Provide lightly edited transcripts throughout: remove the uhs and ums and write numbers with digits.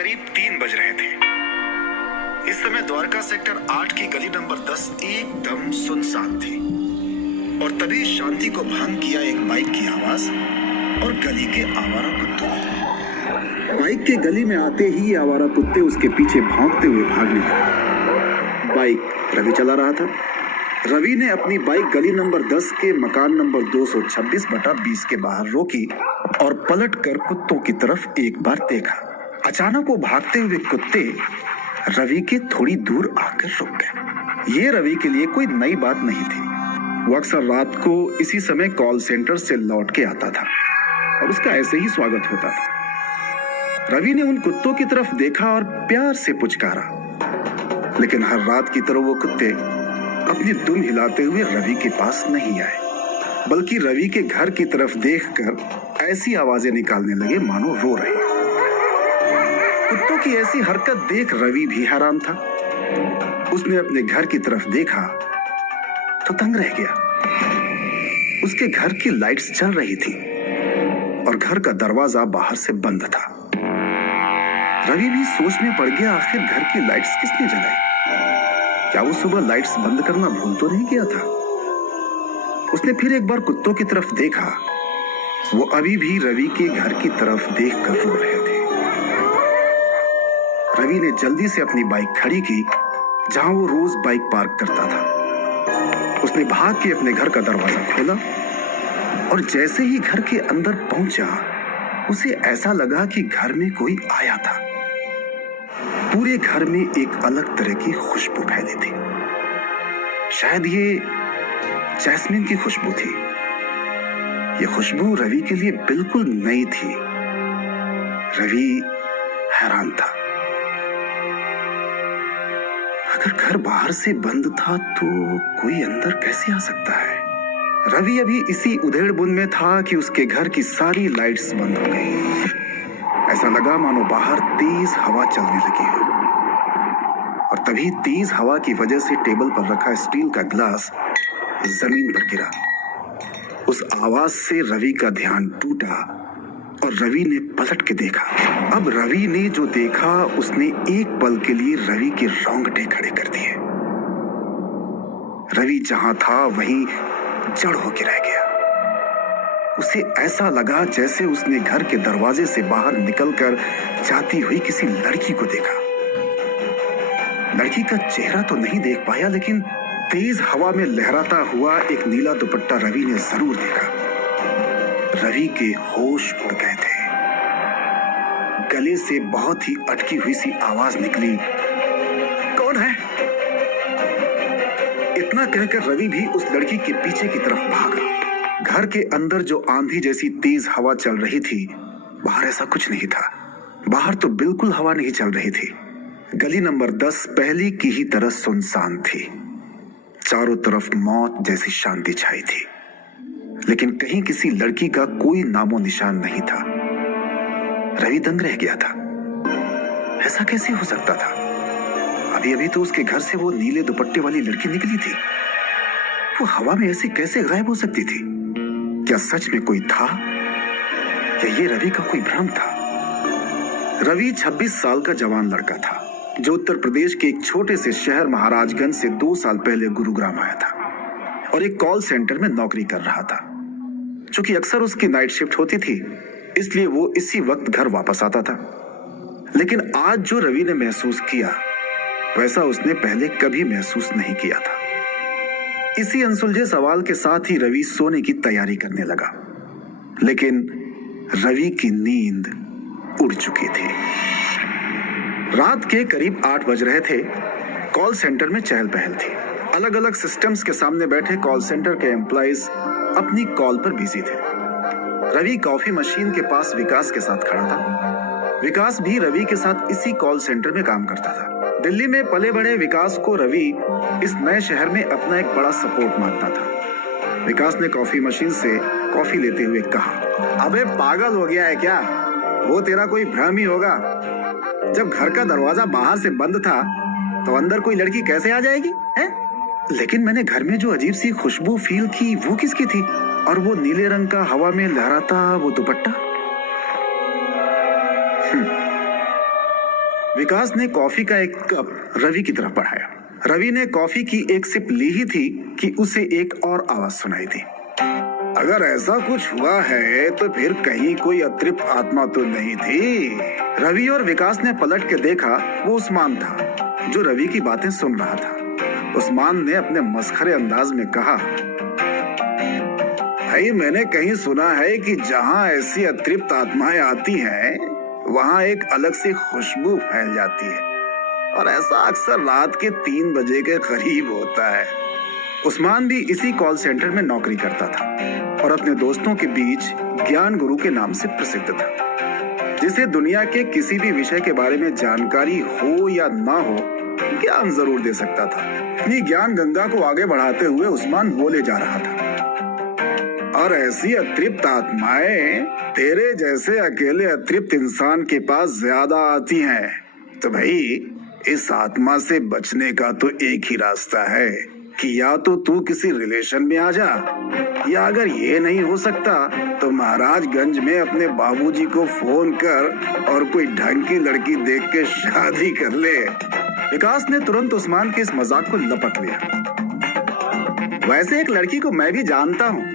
करीब 3 बज रहे थे। इस समय द्वारका सेक्टर 8 की गली नंबर 10 एकदम सुनसान थी और तभी शांति को भंग किया एक बाइक की आवाज और गली के आवारा कुत्तों ने। बाइक के गली में आते ही आवारा कुत्ते उसके पीछे भौंकते हुए भागने लगे। बाइक रवि चला रहा था। रवि ने अपनी बाइक गली नंबर 10 के मकान नंबर 226/20 के बाहर रोकी और पलटकर कुत्तों की तरफ एक बार देखा। अचानक वो भागते हुए कुत्ते रवि के थोड़ी दूर आकर रुक गए। ये रवि के लिए कोई नई बात नहीं थी। वो अक्सर रात को इसी समय कॉल सेंटर से लौट के आता था और उसका ऐसे ही स्वागत होता था। रवि ने उन कुत्तों की तरफ देखा और प्यार से पुचकारा, लेकिन हर रात की तरह वो कुत्ते अपनी दुम हिलाते हुए रवि के पास नहीं आए, बल्कि रवि के घर की तरफ देखकर ऐसी आवाजें निकालने लगे मानो रो रहे। कुत्तों की ऐसी हरकत देख रवि भी हैरान था। उसने अपने घर की तरफ देखा तो दंग रह गया। उसके घर की लाइट्स जल रही थी और घर का दरवाजा बाहर से बंद था। रवि भी सोच में पड़ गया, आखिर घर की लाइट्स किसने जलाई? क्या वो सुबह लाइट्स बंद करना भूल तो नहीं गया था? उसने फिर एक बार कुत्तों की तरफ देखा। वो अभी भी रवि के घर की तरफ देखकर रो रहे थे। रवि ने जल्दी से अपनी बाइक खड़ी की जहां वो रोज बाइक पार्क करता था। उसने भाग के अपने घर का दरवाजा खोला और जैसे ही घर के अंदर पहुंचा, उसे ऐसा लगा कि घर में कोई आया था। पूरे घर में एक अलग तरह की खुशबू फैली थी। शायद ये जैस्मिन की खुशबू थी। ये खुशबू रवि के लिए बिल्कुल नई थी। रवि हैरान था। अगर घर बाहर से बंद था तो कोई अंदर कैसे आ सकता है? रवि अभी इसी उधेड़-बुन में था कि उसके घर की सारी लाइट्स बंद हो गई। ऐसा लगा मानो बाहर तेज हवा चलने लगी हो और तभी तेज हवा की वजह से टेबल पर रखा स्टील का गिलास जमीन पर गिरा। उस आवाज से रवि का ध्यान टूटा और रवि ने पलट के देखा। अब रवि ने जो देखा उसने एक पल के लिए रवि के रोंगटे खड़े कर दिए। रवि जहां था वहीं जड़ होके रह गया। उसे ऐसा लगा जैसे उसने घर के दरवाजे से बाहर निकलकर जाती हुई किसी लड़की को देखा। लड़की का चेहरा तो नहीं देख पाया, लेकिन तेज हवा में लहराता हुआ एक नीला दुपट्टा रवि ने जरूर देखा। रवि के होश उड़ गए थे। गले से बहुत ही अटकी हुई सी आवाज निकली, कौन है? इतना कहकर रवि भी उस लड़की के पीछे की तरफ भागा। घर के अंदर जो आंधी जैसी तेज हवा चल रही थी, बाहर ऐसा कुछ नहीं था। बाहर तो बिल्कुल हवा नहीं चल रही थी। गली नंबर 10 पहले की ही तरह सुनसान थी। चारों तरफ मौत जैसी शांति छाई थी, लेकिन कहीं किसी लड़की का कोई नामो निशान नहीं था। रवि दंग रह गया था। ऐसा कैसे हो सकता था? अभी अभी तो उसके घर से वो नीले दुपट्टे वाली लड़की निकली थी। वो हवा में ऐसे कैसे गायब हो सकती थी? क्या सच में कोई था या ये रवि का कोई भ्रम था? रवि 26 साल का जवान लड़का था जो उत्तर प्रदेश के एक छोटे से शहर महाराजगंज से 2 साल पहले गुरुग्राम आया था और एक कॉल सेंटर में नौकरी कर रहा था। चूंकि अक्सर उसकी नाइट शिफ्ट होती थी, इसलिए वो इसी वक्त घर वापस आता था। लेकिन आज जो रवि ने महसूस किया, वैसा उसने पहले कभी महसूस नहीं किया था। इसी अनसुलझे सवाल के साथ ही रवि सोने की तैयारी करने लगा, लेकिन रवि की नींद उड़ चुकी थी। रात के करीब 8 बज रहे थे। कॉल सेंटर में चहल पहल थी। अलग अलग सिस्टम्स के सामने बैठे कॉल सेंटर के एम्प्लॉइज अपनी कॉल पर बिजी थे। रवि कॉफी मशीन के पास विकास के साथ खड़ा था। विकास भी रवि के साथ इसी कॉल सेंटर में काम करता था। दिल्ली में पले बड़े विकास को रवि इस नए शहर में अपना एक बड़ा सपोर्ट मानता था। विकास ने कॉफी मशीन से कॉफी लेते हुए कहा, अबे पागल हो गया है क्या? वो तेरा कोई भ्रम ही होगा। जब घर का दरवाजा बाहर से बंद था तो अंदर कोई लड़की कैसे आ जाएगी है? लेकिन मैंने घर में जो अजीब सी खुशबू फील की वो किसकी थी? और वो नीले रंग का हवा में लहराता वो दुपट्टा? विकास ने कॉफी का एक कप रवि की तरफ बढ़ाया। रवि ने कॉफी की एक सिप ली ही थी कि उसे एक और आवाज सुनाई दी। अगर ऐसा कुछ हुआ है तो फिर कहीं कोई अतृप्त आत्मा तो नहीं थी। रवि और विकास ने पलट के देखा, वो उस्मान था जो रवि की बातें सुन रहा था। उस्मान ने अपने मस्खरे अंदाज में कहा, भाई मैंने कहीं सुना है कि जहाँ ऐसी अतृप्त आत्माएं आती हैं वहाँ एक अलग सी खुशबू फैल जाती है और ऐसा अक्सर रात के 3 बजे के करीब होता है। उस्मान भी इसी कॉल सेंटर में नौकरी करता था और अपने दोस्तों के बीच ज्ञान गुरु के नाम से प्रसिद्ध था, जिसे दुनिया के किसी भी विषय के बारे में जानकारी हो या ना हो ज्ञान जरूर दे सकता था। अपनी ज्ञान गंगा को आगे बढ़ाते हुए उस्मान बोले जा रहा था, और ऐसी अतृप्त आत्माएं तेरे जैसे अकेले अतृप्त इंसान के पास ज्यादा आती हैं। तो भाई इस आत्मा से बचने का तो एक ही रास्ता है कि या तो तू किसी रिलेशन में आ जा, या अगर ये नहीं हो सकता तो महाराजगंज में अपने बाबूजी को फोन कर और कोई ढंग की लड़की देख के शादी कर ले। विकास ने तुरंत उस्मान के इस मजाक को लपक लिया। वैसे एक लड़की को मैं भी जानता हूँ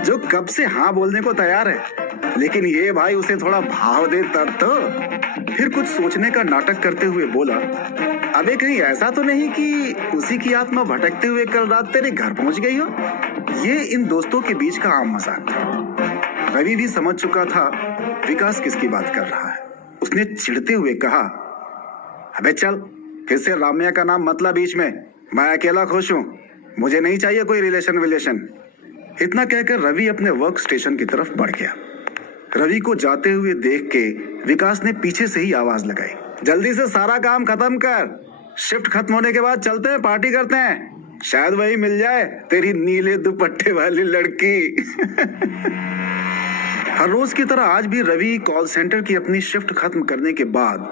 जो कब से हाँ बोलने को तैयार है, लेकिन ये भाई उसे थोड़ा भाव दे तब तो। फिर कुछ सोचने का नाटक करते हुए बोला, अबे कहीं ऐसा तो नहीं कि उसी की आत्मा भटकते हुए कल रात तेरे घर पहुंच गई हो। ये इन दोस्तों के बीच का आम मजाक था। रवि भी समझ चुका था विकास किसकी बात कर रहा है। उसने चिढ़ते हुए कहा, अबे चल फिर से राम्या का नाम मतलब बीच में, मैं अकेला खुश हूँ, मुझे नहीं चाहिए कोई रिलेशन। इतना कहकर रवि अपने वर्क स्टेशन की तरफ बढ़ गया। रवि को जाते हुए देख के विकास ने पीछे से ही आवाज लगाई, जल्दी से सारा काम खत्म कर, शिफ्ट खत्म होने के बाद चलते हैं, पार्टी करते हैं, शायद वही मिल जाए तेरी नीले दुपट्टे वाली लड़की। हर रोज की तरह आज भी रवि कॉल सेंटर की अपनी शिफ्ट खत्म करने के बाद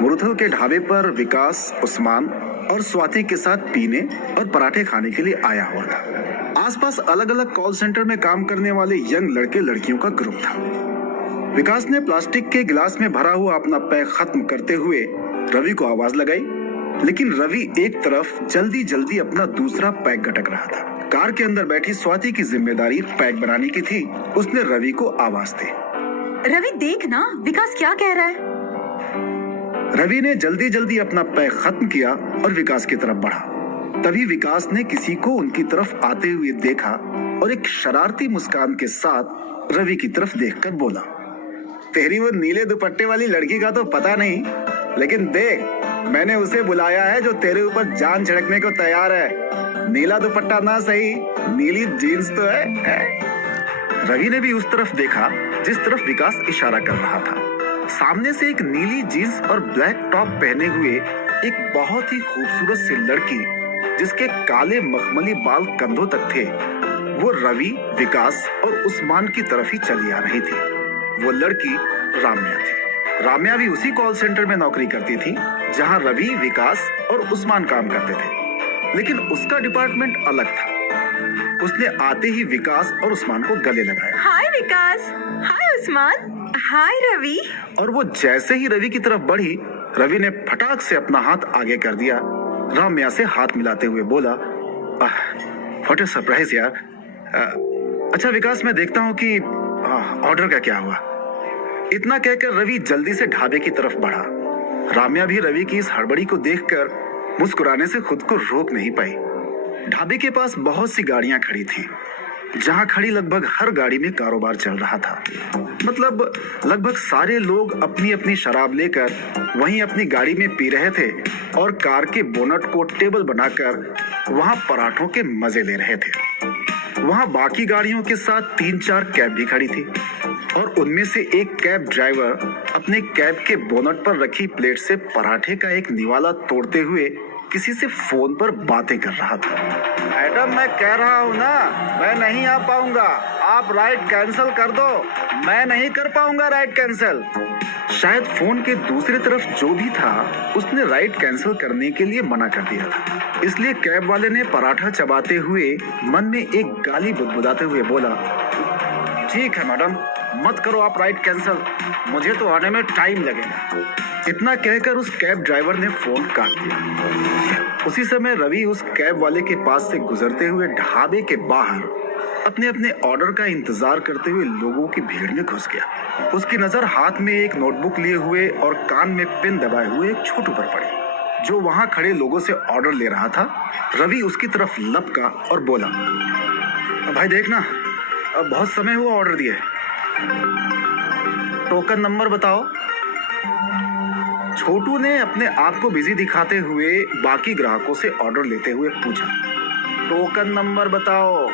मुरुथल के ढाबे पर विकास, उस्मान और स्वाति के साथ पीने और पराठे खाने के लिए आया हुआ था। आसपास अलग अलग कॉल सेंटर में काम करने वाले यंग लड़के लड़कियों का ग्रुप था। विकास ने प्लास्टिक के गिलास में भरा हुआ अपना पैक खत्म करते हुए रवि को आवाज लगाई, लेकिन रवि एक तरफ जल्दी जल्दी अपना दूसरा पैक गटक रहा था। कार के अंदर बैठी स्वाति की जिम्मेदारी पैक बनाने की थी। उसने रवि को आवाज दी, रवि देख ना विकास क्या कह रहा है। रवि ने जल्दी जल्दी अपना पैक खत्म किया और विकास की तरफ बढ़ा। तभी विकास ने किसी को उनकी तरफ आते हुए देखा और एक शरारती मुस्कान के साथ रवि की तरफ देखकर बोला, तेरी वो नीले दुपट्टे वाली लड़की का तो पता नहीं, लेकिन देख मैंने उसे बुलाया है जो तेरे ऊपर जान छिड़कने को तैयार है। नीला दुपट्टा ना सही, नीली जीन्स तो है। रवि ने भी उस तरफ देखा जिस तरफ विकास इशारा कर रहा था। सामने से एक नीली जीन्स और ब्लैक टॉप पहने हुए एक बहुत ही खूबसूरत सी लड़की, जिसके काले मखमली बाल कंधों तक थे, वो रवि, विकास और उस्मान की तरफ ही चली आ रही थी। वो लड़की राम्या थी। राम्या भी उसी कॉल सेंटर में नौकरी करती थी जहां रवि, विकास और उस्मान काम करते थे, लेकिन उसका डिपार्टमेंट अलग था। उसने आते ही विकास और उस्मान को गले लगाया। हाय विकास, हाय उस्मान, हाय रवि। और वो जैसे ही रवि की तरफ बढ़ी, रवि ने फटाक से अपना हाथ आगे कर दिया। राम्या से हाथ मिलाते हुए बोला, व्हाट अ सरप्राइज यार। अच्छा विकास, मैं देखता हूँ कि ऑर्डर का क्या हुआ। इतना कहकर रवि जल्दी से ढाबे की तरफ बढ़ा। राम्या भी रवि की इस हड़बड़ी को देखकर मुस्कुराने से खुद को रोक नहीं पाई। ढाबे के पास बहुत सी गाड़ियां खड़ी थीं, जहां खड़ी लगभग हर गाड़ी में कारोबार चल रहा था। मतलब लगभग सारे लोग अपनी अपनी शराब लेकर वहीं अपनी गाड़ी में पी रहे थे और कार के बोनट को टेबल बनाकर वहां पराठों के मजे ले रहे थे। वहां बाकी गाड़ियों के साथ 3-4 कैब भी खड़ी थी और उनमें से एक कैब ड्राइवर अपने कैब के बोनट पर रखी प्लेट से पराठे का एक निवाला तोड़ते हुए किसी से फोन पर बातें कर रहा था। मैडम, मैं कह रहा हूँ ना, मैं नहीं आ पाऊंगा, आप राइड कैंसिल कर दो। मैं नहीं कर पाऊंगा राइड कैंसिल। शायद फोन के दूसरी तरफ जो भी था उसने राइड कैंसिल करने के लिए मना कर दिया था, इसलिए कैब वाले ने पराठा चबाते हुए मन में एक गाली बुदबुदाते हुए बोला, ठीक है मैडम, मत करो आप राइड कैंसिल, मुझे तो आने में टाइम लगेगा। इतना कहकर उस कैब ड्राइवर ने फोन काट दिया। उसी समय रवि उस कैब वाले के पास से गुजरते हुए ढाबे के बाहर अपने अपने ऑर्डर का इंतजार करते हुए लोगों की भीड़ में घुस गया। उसकी नजर हाथ में एक नोटबुक लिए हुए और कान में पिन दबाए हुए एक छोटू पर पड़ी, जो वहां खड़े लोगों से ऑर्डर ले रहा था। रवि उसकी तरफ लपका और बोला, भाई देखना, अब बहुत समय हुआ ऑर्डर दिए, टोकन नंबर बताओ। छोटू ने अपने आप को बिजी दिखाते हुए बाकी ग्राहकों से ऑर्डर लेते हुए पूछा, टोकन नंबर बताओ।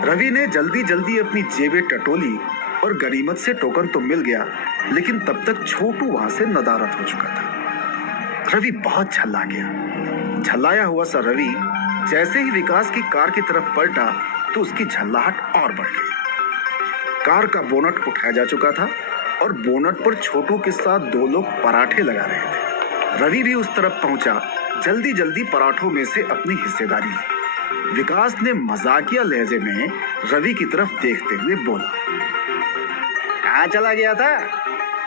रवि ने जल्दी जल्दी अपनी जेबें टटोली और गनीमत से टोकन तो मिल गया, लेकिन तब तक छोटू वहां से नदारद हो चुका था। रवि बहुत झल्ला गया। झल्लाया हुआ सा रवि जैसे ही विकास की कार की तरफ पलटा तो उसकी झल्लाहट और बढ़ गई। कार का बोनट उठाया जा चुका था और बोनट पर छोटू के साथ दो लोग पराठे लगा रहे थे। रवि भी उस तरफ पहुंचा, जल्दी जल्दी पराठों में से अपनी हिस्सेदारी ली। विकास ने मजाकिया लहजे में रवि की तरफ देखते हुए बोला, कहाँ चला गया था?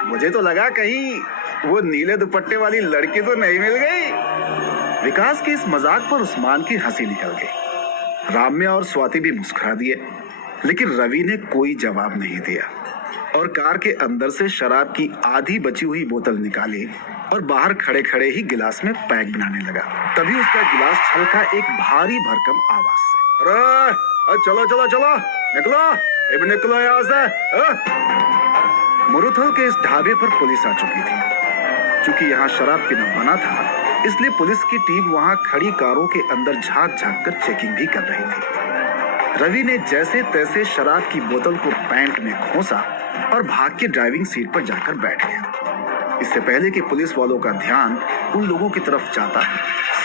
मुझे तो लगा कहीं वो नीले दुपट्टे वाली लड़की तो नहीं मिल गई। विकास के इस मजाक पर उस्मान की हंसी निकल गई। राम्या और स्वाति भी मुस्कुरा दिए, लेकिन रवि ने कोई जवाब नहीं दिया और कार के अंदर से शराब की आधी बची हुई बोतल निकाली और बाहर खड़े खड़े ही गिलास में पैक बनाने लगा। तभी उसका गिलास छलका एक भारी भरकम आवाज से, अरे चलो चलो चलो, निकलो, अब निकलो यहाँ से। मुरुथल के इस ढाबे पर पुलिस आ चुकी थी। चूंकि यहाँ शराब पीना मना था, इसलिए पुलिस की टीम वहाँ खड़ी कारों के अंदर झांक झांक कर चेकिंग भी कर रही थी। रवि ने जैसे तैसे शराब की बोतल को पैंट में खोसा और भाग के ड्राइविंग सीट पर जाकर बैठ गया। इससे पहले कि पुलिस वालों का ध्यान उन लोगों की तरफ जाता,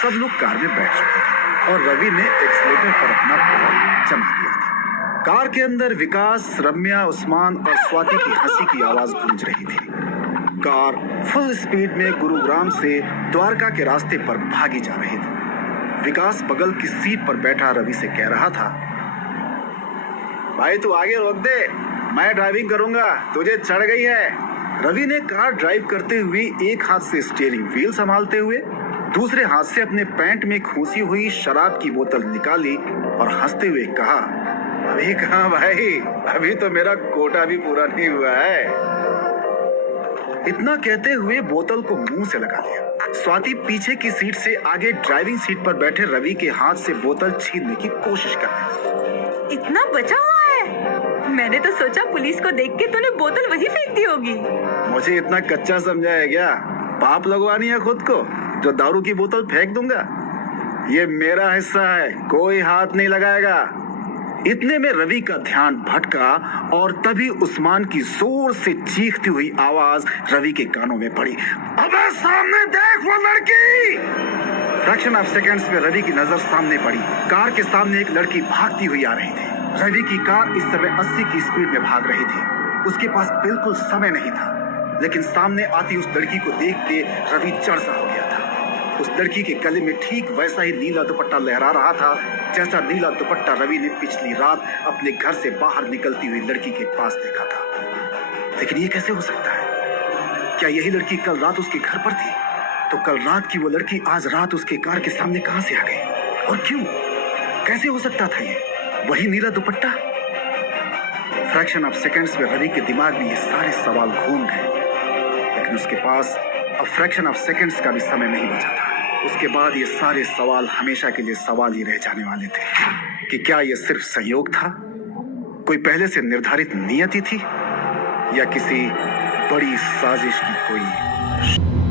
सब लोग कार में बैठ चुके थे और रवि ने एक्सीलेटर पर अपना पैर जमा दिया था। कार के अंदर विकास, रम्या, उस्मान और स्वाति की हंसी की आवाज गूंज रही थी। कार फुल स्पीड में गुरुग्राम से द्वारका के रास्ते पर भागी जा रही थी। विकास बगल की सीट पर बैठा रवि से कह रहा था, भाई तू आगे रोक दे, मैं ड्राइविंग करूंगा, तुझे चढ़ गई है। रवि ने कार ड्राइव करते हुए एक हाथ से स्टीयरिंग व्हील संभालते हुए दूसरे हाथ से अपने पैंट में खोसी हुई शराब की बोतल निकाली और हंसते हुए कहा, अभी कहाँ भाई, अभी तो मेरा कोटा भी पूरा नहीं हुआ है। इतना कहते हुए बोतल को मुंह से लगा दिया। स्वाति पीछे की सीट से आगे ड्राइविंग सीट पर बैठे रवि के हाथ से बोतल छीनने की कोशिश कर रही। इतना बचा हुआ है? मैंने तो सोचा पुलिस को देख के तूने बोतल वहीं फेंक दी होगी। मुझे इतना कच्चा समझा है क्या? पाप लगवानी है खुद को जो दारू की बोतल फेंक दूंगा? ये मेरा हिस्सा है, कोई हाथ नहीं लगाएगा। इतने में रवि का ध्यान भटका और तभी उस्मान की जोर से चीखती हुई आवाज रवि के कानों में पड़ी, अबे सामने देख वो लड़की। फ्रैक्शन ऑफ सेकंड्स में रवि की नजर सामने पड़ी। कार के सामने एक लड़की भागती हुई आ रही थी। रवि की कार इस समय 80 की स्पीड में भाग रही थी। उसके पास बिल्कुल समय नहीं था, लेकिन सामने आती उस लड़की को देख के रवि चढ़ सा हो गया था। उस लड़की के गले में ठीक वैसा ही नीला दुपट्टा लहरा रहा था जैसा नीला दुपट्टा रवि ने पिछली रात अपने घर से बाहर निकलती हुई लड़की के पास देखा था। लेकिन ये कैसे हो सकता है? क्या यही लड़की कल रात उसके घर पर थी? तो कल रात की वो लड़की आज रात उसके कार के सामने कहां से आ गई और क्यों? कैसे हो सकता था ये? वही नीला दुपट्टा? फ्रैक्शन ऑफ सेकंड्स में रवि के दिमाग में ये सारे सवाल घूम गए, लेकिन उसके पास अब फ्रैक्शन ऑफ सेकंड्स का भी समय नहीं बचा था। उसके बाद ये सारे सवाल हमेशा के लिए सवाल ही रह जाने वाले थे कि क्या ये सिर्फ संयोग था, कोई पहले से निर्धारित नियति थी, या किसी बड़ी साजिश की कोई